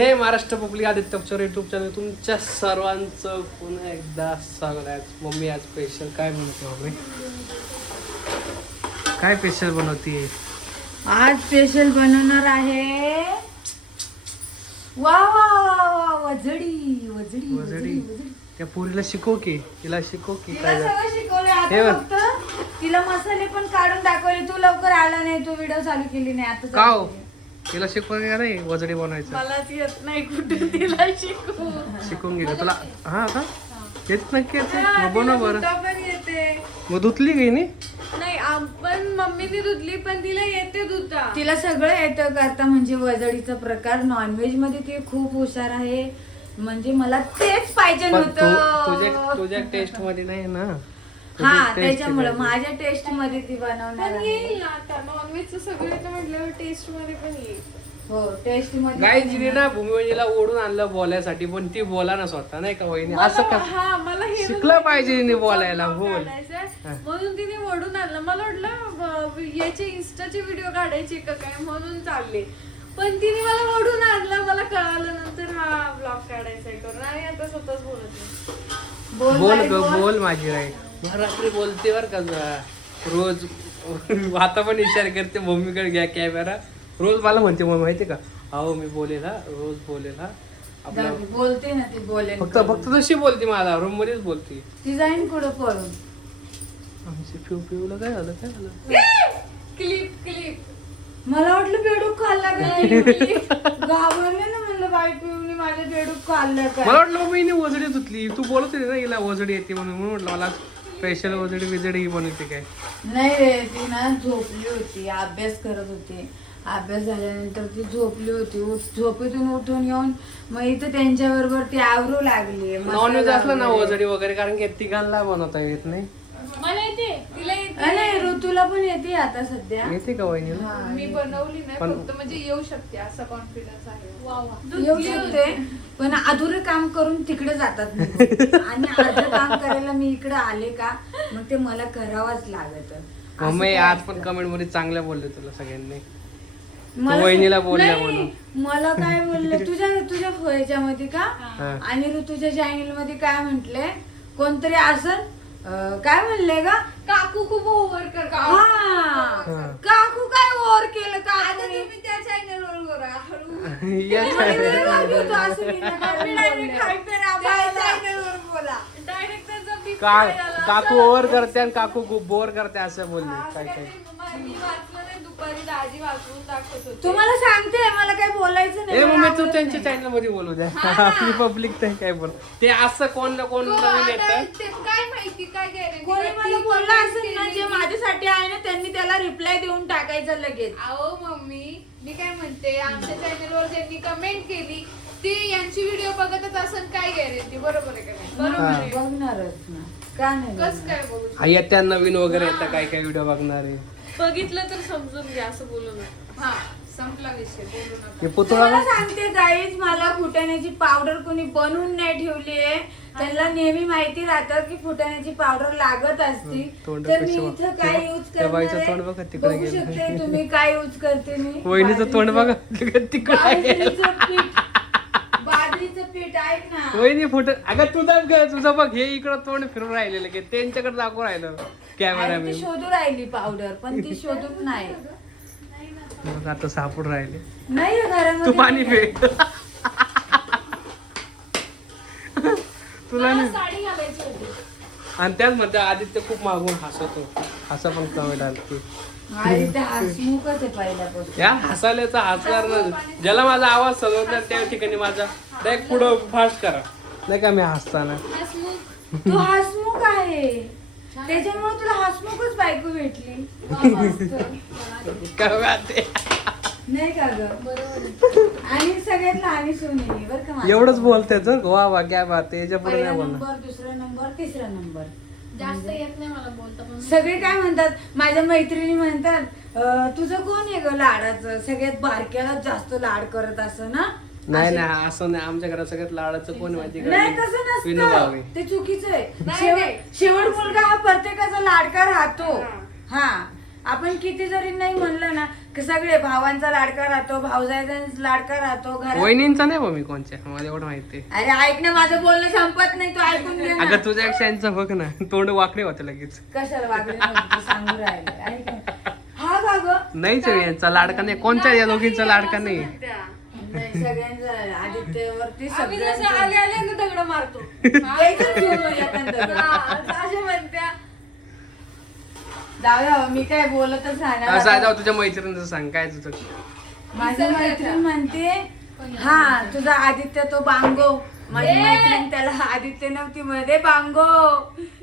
हे Maharashtra public Aditya picture YouTube channel तुमच्या सर्वांचं पुन्हा एकदा स्वागत आहे. मम्मी आज स्पेशल काय बनवते मम्मी? काय स्पेशल बनवते आज? स्पेशल बनवणार आहे वा वा वा वा वजडी वजडी वजडी. त्या पोरीला शिकव की, तिला शिकव की तिला काय सगळं शिकवलंय हे आता. बघ. फक्त तिला मसाले पण काढून दाखवले. तू लवकर आला नाही, तू व्हिडिओ चालू केली नाही. आता का हो? चालू केली. तिला शिकवून का नाही वजडी बनवायचं? मलाच येत नाही कुठे तिला शिकू. शिकवून घे तुला. हा का हेच नक्की येते हा, मग बनव तिला बरं. धुता पण येते. मग धुतली गई नी नाही आपण मम्मीने धुतली पण तिला येते धुता. तिला सगळं येतं करता. म्हणजे वजडीचा प्रकार नॉनव्हेज मध्ये ती खूप हुशार आहे. म्हणजे मला तेच पाहिजे पण नव्हतं. तुझ्या टेस्ट मध्ये नाही ना. हा तुझी taste त्याच्यामुळे आहे. माझ्या टेस्ट मध्ये ती बनवणार पण आहे. येईल ना आता नॉनव्हेजचं सगळं येतं म्हटल्यावर टेस्ट मध्ये पण येईल. हो टेस्ट मध्ये गाय पण जिने ना भूमीला ओढून आणलं बोलायसाठी पण ती बोला ना स्वतः नाही का वहिनी असं का हा मला हे शिकलं पाहिजे तिने बोलायला. बोल काढायचंय. म्हणून तिने ओढून आणलं. मला वाटलं याचे इंस्टाचे व्हिडिओ काढायचे का काय म्हणून चालले. पण तिने मला ओढून आणलं. मला कळालं नंतर हा ब्लॉग काढायचा करून आणि आता स्वतःच बोलत बोल बोल बाई, ग बोल. बोल माझी राय रात्री बोलते बर का जरा. रोज आता पण विचार करते मम्मीकडे घ्या कॅमेरा. रोज मला म्हणते मम्मी माहिती का, अहो मी बोलेल हा, रोज बोलेल हा आपला. जाऊ दे, बोलते ना ती बोलेल. फक्त तशी बोलते मला रूम मध्येच बोलते. ती जाईन कुठं पळून. आमची पिवला काय झालं काय झालं? क्लिप क्लिप मला वाटलं बेडूक खाल्ला का घाबरले ना. म्हणलं बाई पिवली माझ्या बेडूक खाल्लं मला का. वाटलं मम्मी हिने वजडी धुतली. तू बोलत होती ना हिला वजडी येते म्हणून. म्हणून म्हटलं मला स्पेशल वजडी विजडी बनवते काय. नाही रे, ती ना झोपली होती, अभ्यास करत होती. अभ्यास झाल्यानंतर ती झोपली होती. झोपेतून उठून येऊन मग इथं त्यांच्या बरोबर ती आवरू लागली. नॉनव्हेज असलं ना वजडी वगैरे कारण की तिघांना बनवता येत नाही. मला येते तिला येते. नाही ऋतूला पण येते आता सध्या. येते का वहिनीला? हा, मी बनवली नाही पण- फक्त म्हणजे येऊ शकते असा कॉन्फिडन्स आहे. वा वा. येऊ शकते पण अधुरं काम करून तिकडे जातात नाही. आणि अर्ध काम करायला मी इकडे आले का मग ते मला करावंच लागत. मम्मी आज पण कमेंट मध्ये चांगल्या बोलले तुला सगळ्यांनी. मला वहिनीला बोलल्या नाही, म्हणून. मला काय बोलले तुझ्या ह्याच्यामध्ये का हा. आणि ऋतूच्या चॅनल मध्ये काय म्हंटले कोणतरी असं काय म्हणले का काकू खूप ओव्हर कर हा काकू काय ओव्हर केलं का आता तुम्ही त्या चॅनल वर करा हळू. या डायरेक्ट त्याचा big का काय झाला. काकू ओव्हर करते आणि काकू बोर करते असं बोलले हा, काय असं काय. काय मी वाचलं नाही दुपारी दाजी वाचून दाखवत होते. तुम्हाला सांगते मला काय बोलायचं ए मम्मी मला तू आवडत त्यांच्या नाही. चॅनल मध्ये बोलू द्या. आपली पब्लिक तर काय बोल ते असं कोण ना कोण तो नवीन आता येतं. ते काय माहिती काय guarantee कोणी का मला ती बोलला comment असेल ना जे केलेली. माझ्यासाठी आहे ना त्यांनी त्याला रिप्लाय देऊन टाकायचं लगेच. अहो मम्मी मी काय म्हणते आमच्या चॅनल वर ज्यांनी कमेंट केली ती यांची व्हिडिओ बघतच असेल काय गॅरंटी. बरोबर आहे का नाही? बरोबर हा. आहे. बघणारच ना का नाही कस बघणार? काय बघू शकतो? आई त्या नवीन वगैरे येतं काय काय व्हिडिओ बघणार आहे. बघितलं तर समजून घ्या असं बोलू नका. हा संपला विषय बोलू नका. हे पुतळा तुम्हाला सांगते गाईज मला फुटाण्याची पावडर कोणी बनवून नाही ठेवली आहे. त्यांना नेहमी माहिती राहतं की फुटाण्याची पावडर लागत असती. तोंड तर मी कशी बघ. इथं काय यूज त्या बाईचं करणार तोंड आहे? बघा तिकडे बघू गेलं. शकते तुम्ही काय यूज करते मी. वहिनीचं तोंड बघा तिकडे बाजरीचं पीठ. बाजरीचं पीठ ऐक ना. वहिनी फोटो अगं तुझं बघ हे इकडं तोंड फिरून राहिलेलं की त्यांच्याकडे दाखवून राहिलं अरे कॅमेरामॅन. ती शोधू राहिली पावडर पण ती शोधून नाही. मग आता सापड राहिले. नाही रे घरामध्ये. तू पाणी पे तुला मला नाही. साडी घालायची होती. आणि त्याच मध्ये आदित्य खूप मागून हसतो. असं पण कमेंट आली. अरे ते हसमुखच आहे पहिल्यापासून. या हसायला हसणार ना. ज्याला माझा आवाज समजणार त्या ठिकाणी माझा डायरेक्ट पुढं फास्ट करा नाही का मी हसताना. हसमुख. तू हसमुख आहे त्याच्यामुळे तुला हसमुखच बायको भेटली. वा, मस्त. काय वाटते? नाही का ग. बरोबर. आणि सगळ्यात लहानी सोनी बर का माझी. एवढंच बोलते तर वा वा क्या बात याच्या पुढे पहिला नाही बोलणार. नंबर दुसरा नंबर तिसरा नंबर. जास्त येत नाही मला बोलता पण सगळे काय म्हणतात माझ्या मैत्रिणी म्हणतात तुझं कोण आहे ग लाडाचं सगळ्यात बारक्याला जास्त लाड करत असं ना. नाही नाही असं नाही. आमच्या घरात सगळ्यात लाडाचं कोण माहिती नाही तसं विनू भाऊ नसतं ते चुकीचं आहे. नाही, नाही. शेवट मुलगा हा प्रत्येकाचा लाडका राहतो. हा. हा आपण किती जरी नाही म्हणलं ना सगळे भावांचा लाडका राहतो, भाऊजाईचा लाडका राहतो घरात. वहिनींचा नाही मम्मी कोणच्या, मला एवढं माहिती. अरे ऐक ना, माझं बोलणं संपत नाही, तू ऐकून घे ना. अगं तुझ्या यांचं बघ ना, तोंड वाकडे होते लगेच. कशाला वागले म्हणजे सांगू राहिले, ऐक ना. हा का गं? नाहीच यांचा लाडका नाही, कोणत्या या दोघींचा लाडका नाही. नाही, सगळ्यांचं आदित्यवरती आम्ही जसं सगळ्यांचं. आले आले ना दगड मारतो. यायचं घेऊन एखादं. हा, अशा म्हणत्या. जाऊया हो, मी काय बोलतच जाऊ राहणार. जाऊ, तुझ्या मैत्रिणीचं सांग काय तुझं. माझी मैत्रीण म्हणते हा तुझा आदित्य तो बांगो. माझी मैत्रीण त्याला आदित्य नव्हती मध्ये बांगो,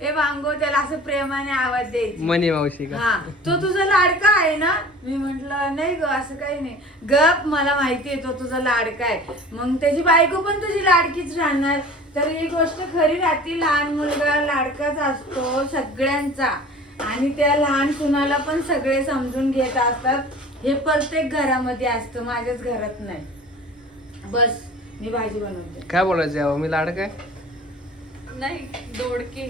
ए बांगो, त्याला असं प्रेमाने आवाज द्यायची. मनी मावशी का? हा, तो तुझा लाडका आहे ना? मी म्हंटल नाही ग, असं काही नाही. गप, मला माहितीये तो तुझा लाडका आहे. मग त्याची बायको पण तुझी लाडकीच राहणार. तर ही गोष्ट खरी राहते, लहान मुलगा लाडकाच असतो सगळ्यांचा, आणि त्या लहान सुनाला पण सगळे समजून घेत असतात. हे प्रत्येक घरामध्ये असतं, माझ्याच घरात नाही. बस, मी भाजी बनवते. काय बोलायचं यावं, मी लाडका आहे? नाही, दोडके.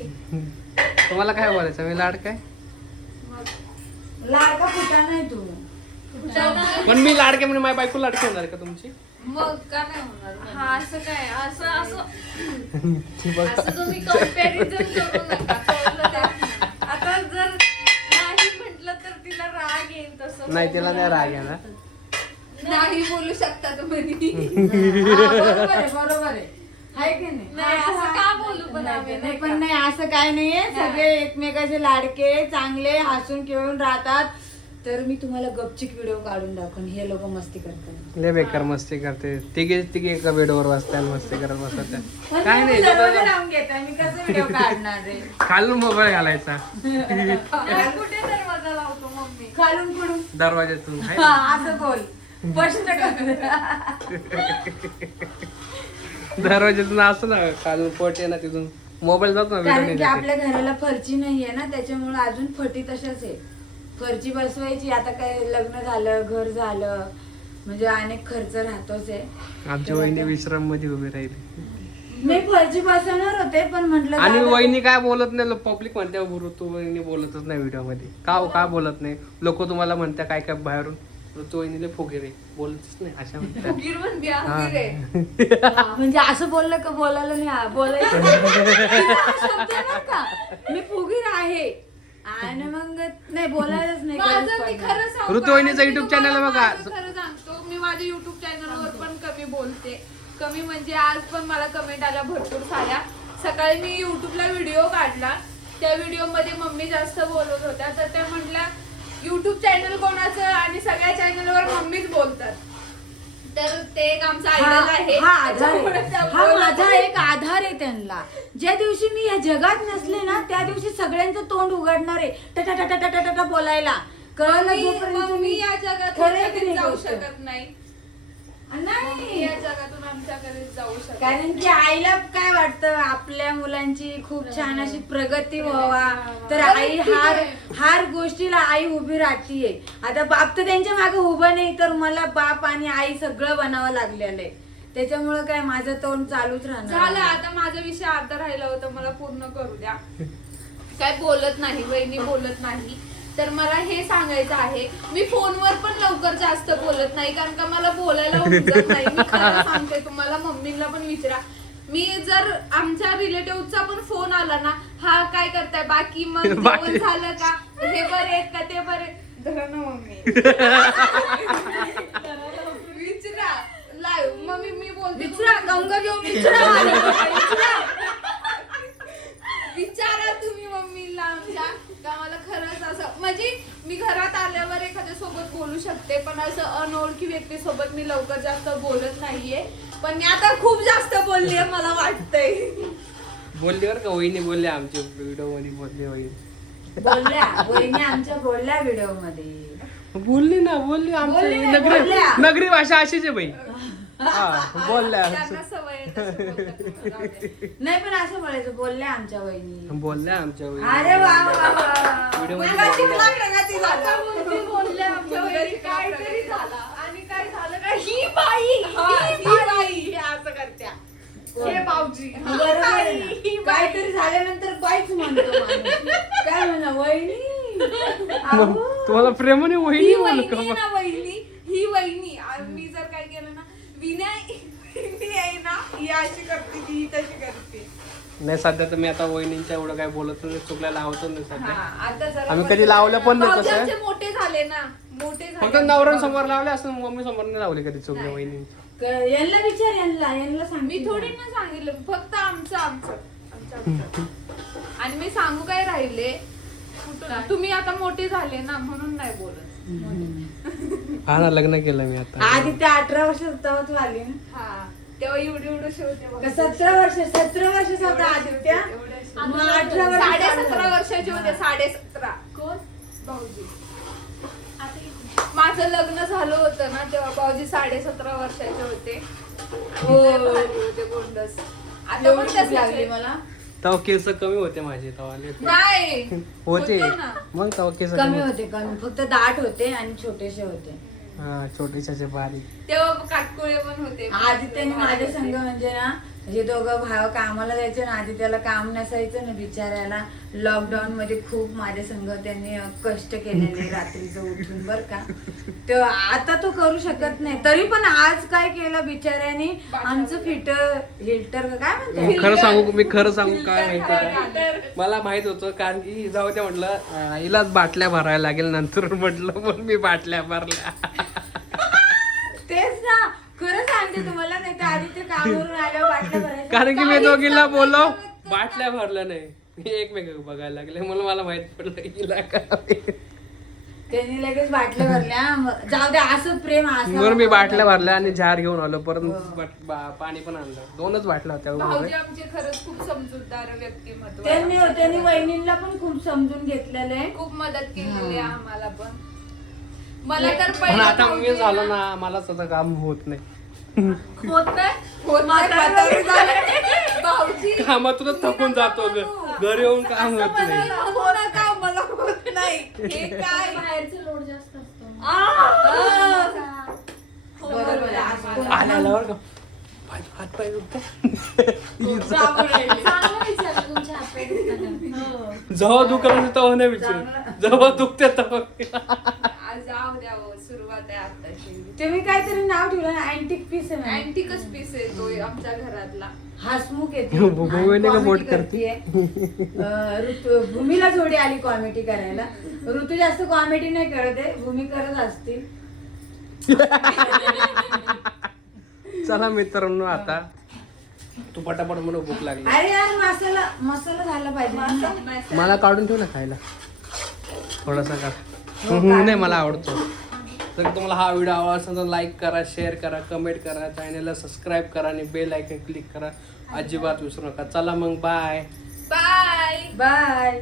तुम्हाला काय बोलायचं, मी लाडका आहे? लाडका फुटा नाही तू. पण मी लाडके म्हणजे माझी बायको लाडकी होणार का तुमची? मग का नाही होणार? हा, असं काय, असं असं बघ. असं तुम्ही कंपॅरिझन करू नका, कळलं का? आता जर नाही म्हटलं तर तिला राग येईल. तसं नाही, तिला नाही राग येणार. नाही बोलू शकता तुम्ही. बरोबर आहे, बरोबर आहे. हाय की नाही? नाही, असं का बोलू पण आम्ही, नाही, नाही पण का? नाही, असं काय नाहीये. सगळे एकमेकाचे लाडके, चांगले, हसून खेळून राहतात. तर मी तुम्हाला गपचिक व्हिडिओ काढून दाखवून, हे लोक मस्ती करतात. लय बेकार मस्ती करते. तिघे एका बेडवर बसतात, मस्ती करत बसतात. पण काय तुम्ही नाही, दरवाजा लावून घेताय, मी कसं व्हिडिओ काढणार आहे? खालून मोबाईल घालायचा नाही, कुठे दरवाजा लावतो मम्मी? खालून पुढून. दरवाज्यातून. हाय हा, ना? असं बोल, स्पष्ट कर. दरवाज्यातून असं ना, खालून पोट आहे ना, तिथून मोबाईल जातो ना, कारण व्हिडिओ की नाही आपल्या घराला फरची नाहीये ना, त्याच्यामुळे अजून फटी तशाच आहे. फरची बसवायची, आता काय लग्न झालं, घर झालं, म्हणजे अनेक खर्च राहतोच आहे. आमची वहिनी विश्राम मध्ये उभी राहिली. मी फरची बसवणार होते, पण म्हटलं आणि दादा- वहिनी काय बोलत नाही, पब्लिक म्हणते गुरु तू वहिनी बोलतच नाही व्हिडिओ मध्ये. का बोलत नाही? लोक तुम्हाला म्हणतात काय काय बाहेरून, तू वहिनीला फुगेरे बोलतच नाही अशा म्हणतात. फुगीर म्हणते, हा. फुगीर आहे. हा, म्हणजे असं बोललं का बोलायला नाही, बोलायचं तिला हा शब्द आहे बरं का, मी फुगीर आहे, आणि मग नाही बोलायलाच नाही गरज माझं मी पडणार. खरं सांगू ऋतू का? वहिनीचं मी YouTube तुम्हाला channel बघा. माझं खरं सांगतो, मी माझ्या युट्यूब चॅनलवर पण कमी बोलते. कमी म्हणजे आज पण मला कमेंट आल्या भरपूर साऱ्या. सकाळी मी युट्यूबला व्हिडिओ काढला, त्या व्हिडिओ मध्ये मम्मी जास्त बोलत होत्या, तर त्या म्हटल्या युट्यूब चॅनल कोणाचं, आणि सगळ्या चॅनलवर मम्मीच बोलतात. तर ते एक आमचं आयडल आहे. हा आधार त्याच्यामुळे आहे. त्या हा बोलत माझा आहेत. एक आधार आहे त्यांना. ज्या दिवशी मी या जगात नसले ना, त्या दिवशी सगळ्यांचं तोंड उघडणार आहे टटा बोलायला. कळलं जोपर्यंत मम्मी या जगातून खरं आहे की कधीच नाही जाऊ गोष्ट? शकत नाही. मम्मी नाही, या जगातून आमच्या कधीच जाऊ शकत कारण की आईला काय वाटतं, आपल्या मुलांची खूप छान अशी प्रगती व्हावा, तर आई हार गोष्टीला आई उभी राहतीये. आता बाप तर त्यांच्या मागे उभं नाही, तर मला बाप आणि आई सगळं बनावं लागलेलं आहे. त्याच्यामुळे काय माझं तोंड चालूच राहणार. झालं. आता माझा विषय अर्धा राहिला होता, मला पूर्ण करू द्या. काय बोलत नाही, वहिनी बोलत नाही. तर मला हे सांगायचं आहे, मी फोनवर पण लवकर जास्त बोलत नाही, कारण का मला बोलायला उमजत नाही. मी खरं सांगते तुम्हाला, मम्मीला पण विचारा. मी जर आमच्या रिलेटिव्हचा पण फोन आला ना, हा काय करताय बाकी, मग जेवण झालं का, हे बरे आहेत का, ते बरे, धरा ना मम्मी. विचारा लाईव्ह, मम्मी मी बोलते, विचारा, गंगा घेऊन विचारा मला. विचारा तुम्ही मम्मीला आमच्या, का मला खरंच असं, म्हणजे मी घरात आल्यावर एखाद्या सोबत बोलू शकते, पण असं अनोळखी व्यक्ती सोबत मी लवकर जास्त बोलत नाहीये. पण मी आता खूप जास्त बोललीये, मला वाटतंय. बोलली बरं का वहिनी, बोलले आमच्या व्हिडिओ मध्ये, बोलले वहिनी. बोलल्या वहिनी आमच्या, बोलल्या व्हिडिओ मध्ये. बोलली ना, बोलली आमच्या बोलल्या. नगरी भाषा अशीच आहे बाई. हा, बोलल्या. त्यांना सवय आहे तसं बोलतात. नाही, पण असं बोलायचं, बोलल्या आमच्या वहिनी. बोलल्या आमच्या वहिनी. अरे वा वा वा. व्हिडिओ मध्ये मुलगा बोलल्या. शिकला का ती आता जागा? मुलगी बोलल्या आमच्या वहिनी, काहीतरी झालं, आणि काय झालं का, ही बाई हे असं करत्या, हे भाऊजी, बरोबर आहे ना. काहीतरी झाल्यानंतर बाईच म्हणतो माणूस. काय म्हणा वहिनी, मग तुम्हाला प्रेमाने वहिनी ही बोलू वहिनी का आहे मग? ना वहिनी, ही वहिनी मी जर काय केलं ना वहिनी आहे ना ही अशी करते ती तशी करते. नाही सध्या तर मी आता वहिनींच्या एवढं काय बोलत नाही, चुकल्या लावतो नाही सध्या. हा, आता जरा आम्ही कधी लावलं पण नाही तसं. भाऊजांचे मोठे झाले ना, मोठे फक्त झाले. नवऱ्यांसमोर लावले असं, मम्मी समोर नाही लावले कधी चुकल्या नाही. वहिनींच्या. यांना विचार, यांना सांग. मी थोडी ना सांगितलं, फक्त आमचं. आणि मी सांगू काय राहिले तुम्ही आता मोठे झाले ना म्हणून नाही बोलत. हा ना, लग्न केलं मी आता. आदित्य 18 वर्ष तेव्हा तू आली ना. हा तेव्हा एवढे शेवते का 17 वर्षाचा होता आदित्य. मग 18 वर्ष 17.5 वर्षाचे होते. 17.5 कोण भाऊजी. माझं लग्न झालं होतं ना तेव्हा भाऊजी 17.5 वर्षाचे होते. लय भारी होते गोंडस. आता पण एवढी भूक तसेच लागली आहे. मला. तेव्हा केस कमी होते माझे तेव्हा आले. नाही होते ना. मग तेव्हा केस कमी होते, कमी. फक्त दाट होते आणि छोटेसे होते. हा, छोटेशाचे बारीक. तेव्हा काटकोळे पण होते. आदित्यने माझ्या संग म्हणजे ना, हे दोघं भाव कामाला जायचे ना, आदित्याला काम नसायचं ना बिचाऱ्याला. लॉकडाऊन मध्ये खूप माझ्या संग त्यांनी कष्ट केलेले रात्रीचं उठून, बर का. तर आता तो करू शकत नाही, तरी पण आज काय केलं बिचाऱ्याने, आमचं हिल्टर काय म्हणते, मी खरं सांगू काय माहिती आहे? मला माहित होतं, कारण की जाऊ द्या म्हटलं, हिलाच बाटल्या भरायला लागेल नंतर, म्हटलं म्हणून मी बाटल्या भरल्या. तेच ना, खरं सांगते तुम्हाला. नाही तर आदित्य कामावरून आल्यावर बाटल्या भरायच्या. कारण की मी दोघींना बोललो, बाटल्या भरल्या नाही, एकमेक बघायला लागले, म्हणून मला माहित पडलं हिला काय. त्यांनी लगेच बाटल्या भरल्या. जाऊ दे, असं प्रेम असं. म्हणून मी बाटल्या भरल्या आणि जार घेऊन आलो, परत पाणी पण आणलं. 2च बाटल्या होत्या. भाऊजी आमचे खरंच खूप समजूतदार व्यक्तिमत्व. त्यांनी वहिनींना पण खूप समजून घेतलेलं आहे. खूप मदत केलेली आहे आम्हाला पण. मला तर पण पहिलं आता मी भाऊजी झालो ना, मला स्वतः काम होत नाही. होत नाही. भाऊजी कामातूनच थकून जातो घरी येऊन काम होत नाही. म्हणू नका, मला होत नाही. हे काय बाहेरचं लोड जास्त असतो. बरोबर आहे. आज कोण- आल्यावर का हात पाय दुखतात. चांगलं विचारलं तुमच्या हातपाय दुखतात का? जेव्हा दुखलं तेव्हा नाही विचार, जेव्हा दुखते तेव्हा. आज जाऊ द्या हो, सुरुवात आहे आताची. तुम्ही काहीतरी नाव ठेवलं ना, अँटिक पीस आहे. अँटिकच पीस येतो आमच्या घरातला. हसमुख येते. भूमीने का बोट Comedy करतेय. भूमीला जोडी आली कॉमेडी करायला. ऋतू जास्त कॉमेडी नाही करत आहे, भूमी करत असतील. चला मित्रांनो, आता तू पटापट म्हणून भूक लागली. अरे यार, मसाला झाला पाहिजे. मला काढून ठेव ना खायला थोडासा का. काढून नाही, मला आवडतो. जर तुम्हाला हा व्हिडिओ आवडला असेल तर लाईक करा, शेअर करा, कमेंट करा, चॅनलला सबस्क्राईब करा आणि बेल आयकन क्लिक करा. अजिबात विसरू नका. चला मग, बाय. बाय. बाय.